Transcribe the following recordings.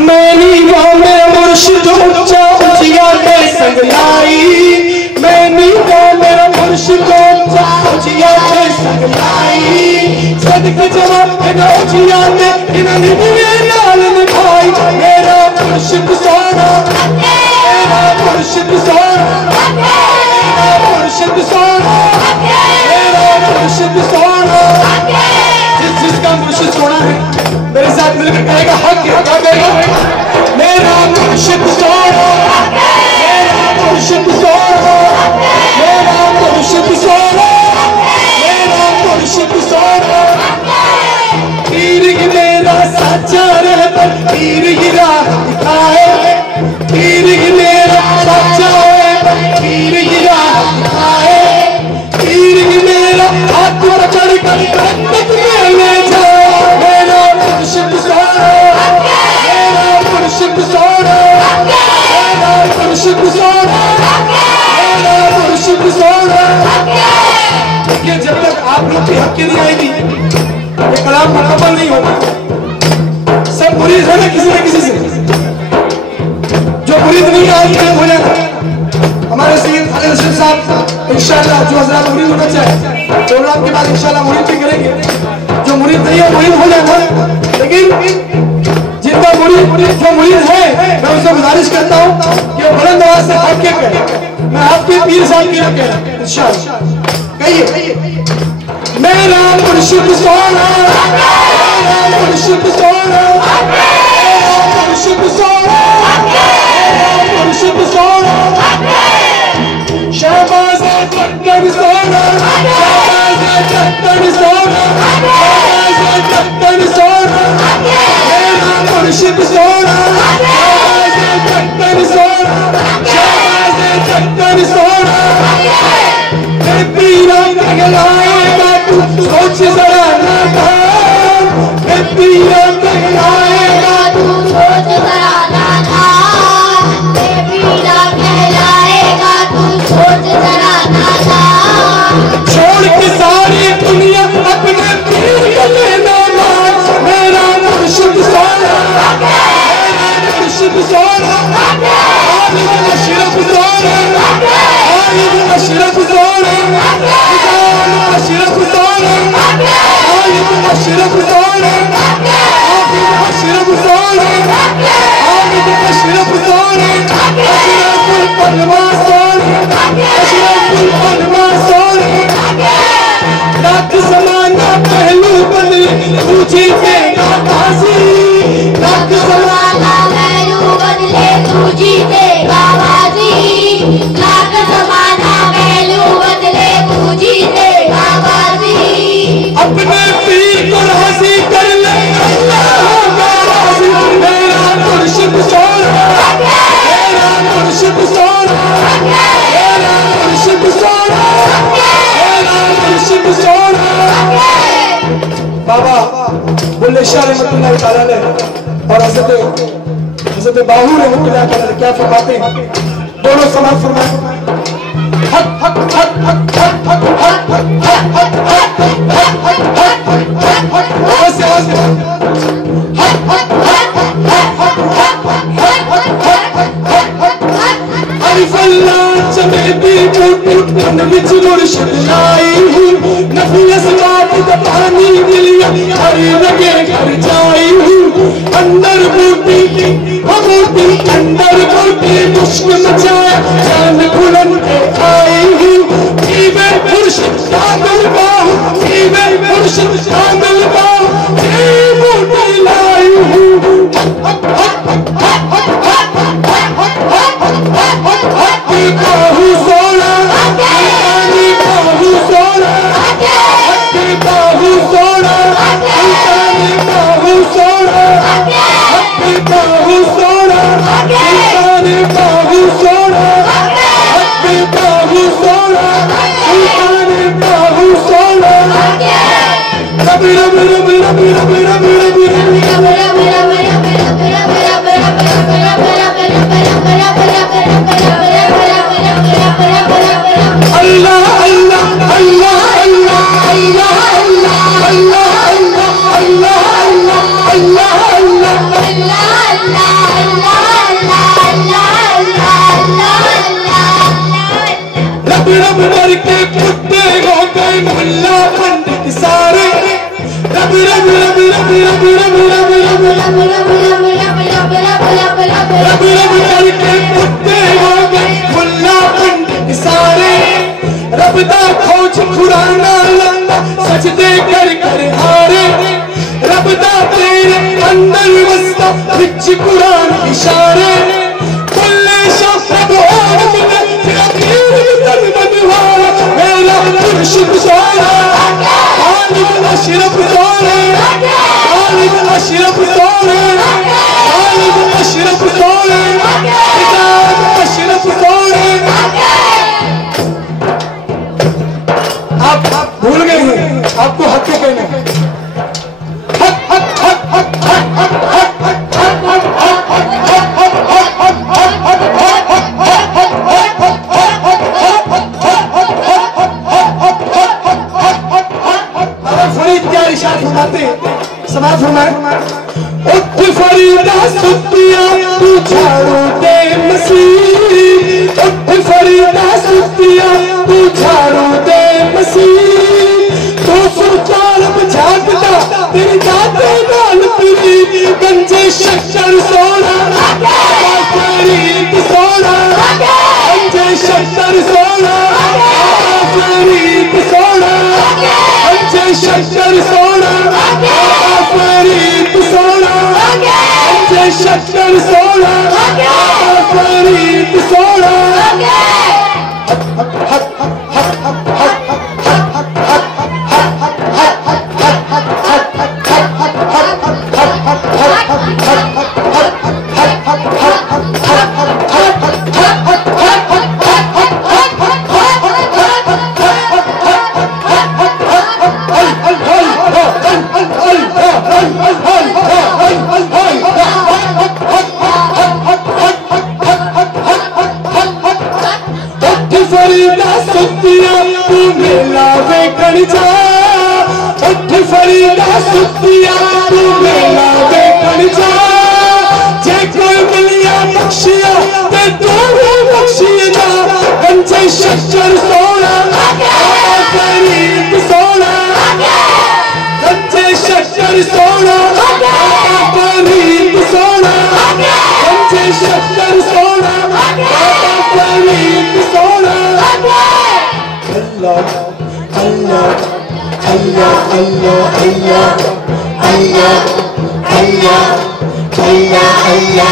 Many गाँव में मुर्शिद ऊंचा ऊंचिया के संग लाई, मैनी गाँव मेरा मुर्शिद ऊंचा ऊंचिया के संग लाई, सदक जवाब ऊंचिया ने इन्होंने नाल निभाई, मेरा मुर्शिद सोना, मेरा मुर्शिद सोना, मेरा मुर्शिद सोना, मेरा मुर्शिद सोना। जिसका मुर्शिद सोना है मेरे साथ मिलकर कहेगा हक है, क्या कहेगा? मेरा मुर्शिद सोना, मेरा मुर्शिद सोना, मेरा मुर्शिद सोना, मेरा मुर्शिद सोना। पीर मेरा सच्चा रहबर, पीर गिरा दिखाए, पीर मेरा सच्चा रहबर, पीर गिरा दिखाए, पीर मेरा हाथ पकड़ कर जन्नत में ले जाए, मेरा मुर्शिद सोना, मेरा मुर्शिद सोना, मेरा मुर्शिद सोना, मेरा मुर्शिद सोना। देखिए जब तक आप लोग की हक नहीं आएगी ये कलाम मुकम्मल नहीं होगा। सब मुरीद है ना किसी से, जो मुरीद नहीं आते हो जाए। हमारे सैयद खालिद रशीद साहब इंशाअल्लाह जो हज़रात मुरीद होना चाहे प्रोग्राम के बाद इंशाअल्लाह मुरीद भी करेंगे। जो मुरीद नहीं है मुरीद हो जाएगा, लेकिन जिनका मुरीद जो मुरीद है मैं उनसे गुजारिश करता हूँ कि वो बुलंद आवाज से आपके कहें, मैं आपके पीर साहब की कह रहा हूँ इंशाअल्लाह। कहिए मेरा मुर्शिद सोना, मेरा मुर्शिद सोना, मेरा मुर्शिद सोना, मेरा मुर्शिद सोना। शहबाज चक्कर सोना, शहबाज चक्कर सोना, शहबाज चक्कर सोना, मेरा मुर्शिद सोना, शहबाज चक्कर सोना, शहबाज चक्कर सोना। पीरा कहलाएगा तू सोच जरा नादान, पीरा कहलाएगा तू सोच जरा नादान, पीरा कहलाएगा तू सोच जरा नादान। छोड़ के सारी दुनिया अपने पीर को लेना मान, मेरा मुर्शिद सोना, मेरा मुर्शिद सोना, आलिम अशरफ सोना, आलिम अशरफ सोना, अशरफ सोना, आलिम अशरफ सोना, आलिम अशरफ सोना, आलिम अशरफ सोना, अशरफुल पलवा सोना, अशरफुल पलवा सोना। लाख ज़माना पहलू बदले तू जीतेगा बाजी, लाख ज़माना पहलू बदले तू जीतेगा बाजी, लाख ज़माना पहलू बदले तू जीतेगा बाजी। अपने पीर को राज़ी कर ले अल्लाह होगा राज़ी, मेरा मुर्शिद सोना, मेरा मुर्शिद सोना, मेरा मुर्शिद सोना, मेरा मुर्शिद सोना। बाबा बुल्ले शाह रहमतुल्लाह तआला अलैह और हज़रत बाहू रहमतुल्लाह तआला अलैह क्या फरमाते हैं, दोनों समाज फरमाते हैं। हक हक हक हक हक हक हक हक हक मुर्शिद लाई हूँ, नफियस बात पानी मिलिया हरी लगे घर जाई हूँ। अंदर बूटी बूटी अंदर बूटी मुश्किल मचाए जान बुलंद के आई हूँ। जीवे मुर्शिद कामिल बाहू, जीवे मुर्शिद कामिल बाहू, बूटी लाई हूँ। बाहू सोना, बाहू सोना, बाहू सोना, बाहू सोना, बाहू सोना, बाहू सोना, बाहू सोना, बाहू सोना। रबी रबी रबी रबी रबी रबी रबी अल्लाह अल्लाह अल्लाह अल्लाह अल्लाह अल्लाह अल्लाह अल्लाह अल्लाह अल्लाह रब रब डर के कुत्ते हो गए मुल्ला पंडित सारे रब रब रब रब रब रब रब रब रब रब डर के कुत्ते हो गए मुल्ला पंडित सारे रब दा खोज खुराना लंदा सजदे कर कर हारे रब दा तेरे अंदर वस्ता विच कुरान इशारे कुल्ले शब और मिले तेरा पीर दर बनवारा मेरा मुर्शिद सोना खालिद अशरफ सोना खालिद अशरफ सोना खालिद अशरफ सोना किताब अशरफ सोना आप भूल गए हैं आपको हक के कहना समाज फरमाए उठ फरीदा सुतिया तू झाड़ू दे मसीह उठ फरीदा सुतिया तू झाड़ू दे मसीह तू सुल्तान झांकदा तेरी दाते नाल पीली गंजे शक्कर सोना फरीद सोना गंजे शक्कर सोना फरीद सोना गंजे शक्कर सोना फरीद सोना गंजे शक्कर सोना फरीद सोना फरीदा सुतिया तू मेला वेखण जा उठ फरीदा सुतिया तू मेला वेखण जा जे कोई मिलिया बख्शिया ते तू बख्शिया जा गंजे शक्कर सोना फरीद सोना गंजे शक्कर सोना फरीद सोना गंजे शक्कर सोना फरीद सोना Allah Allah Allah Allah Allah Allah Allah Allah Allah Allah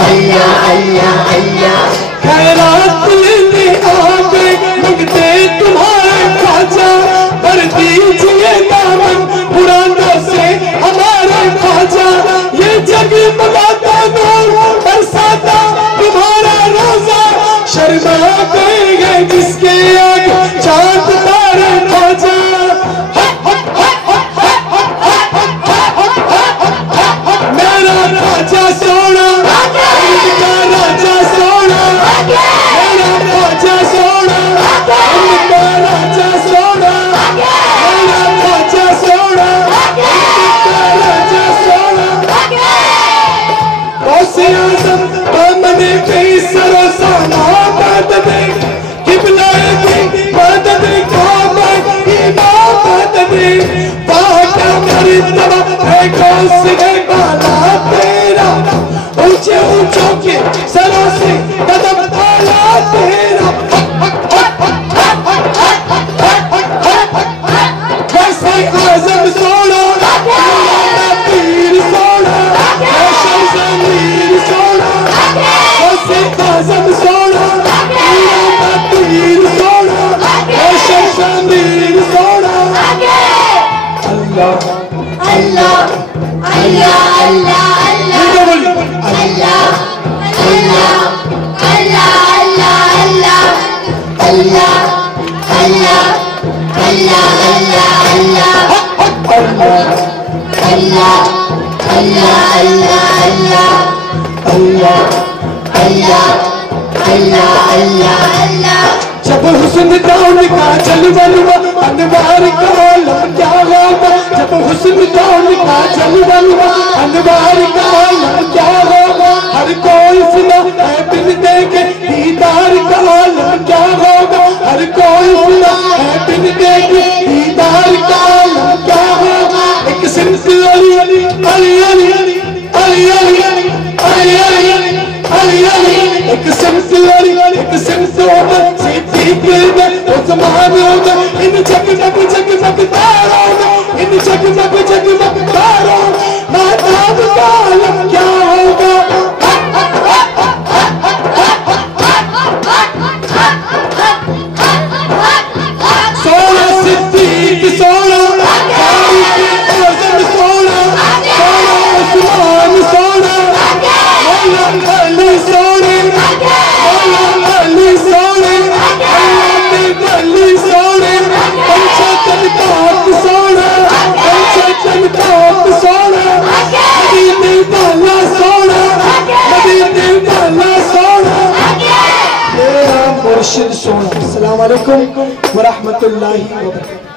Allah Allah खैरात लेने आवे मंगते तुम्हारे ख्वाजा भर दीजिए दामन पुरानों से हमारे ख्वाजा ये जगमगाता नूर बरसाता तुम्हारा रोजा शर्मा गए जिसके आगे चांद तारे ख्वाजा मेरा ख्वाजा सोना इनका राजा सोना मेरा ख्वाजा सोना इनका राजा सोना मेरा ख्वाजा सोना इनका राजा सोना गौसे आज़म बमने कई सरो सामा मदद किबलाए की मदद काबा की मदद पाका मर्तबा है गौसे बाला तेरा ऊंचे ऊंचों के सरों से कदम आला तेरा गौसे आज़म सोना पीर सोना शमशमीर सोना गौसे आज़म सोना पीर सोना शमशमीर सोना अल्लाह अल्लाह अल्लाह अल्लाह जब हुस्न दाऊद का जलवा अनवार का लम क्या कौन का जलवा अनवार का आलम क्या होगा, हर कोई सुना है बिन देखे दीदार का आलम क्या होगा, हर कोई सुना है बिन देखे दीदार का आलम क्या होगा। एक सिमत अली अली अली अली अली अली अली अली अली अली, एक सिमत अली एक सिमत होगा सिद्दीक में उस्मान होगा, इन जगमग जगमग तारों में, इन जगमग जगमग तारों महताब का आलम क्या होगा। सोना सिद्दीक सोना सोना सोना उस्मान सोना मौला अली सोने मौला अली सोने अली सोने पंचा तनकात सोना पंचा तनकात सोना मदीने वाला सोना मदीने वाला सोना मेरा मुर्शिद सोना। अस्सलाम वालेकुम व रहमतुल्लाहि व बरकातहू।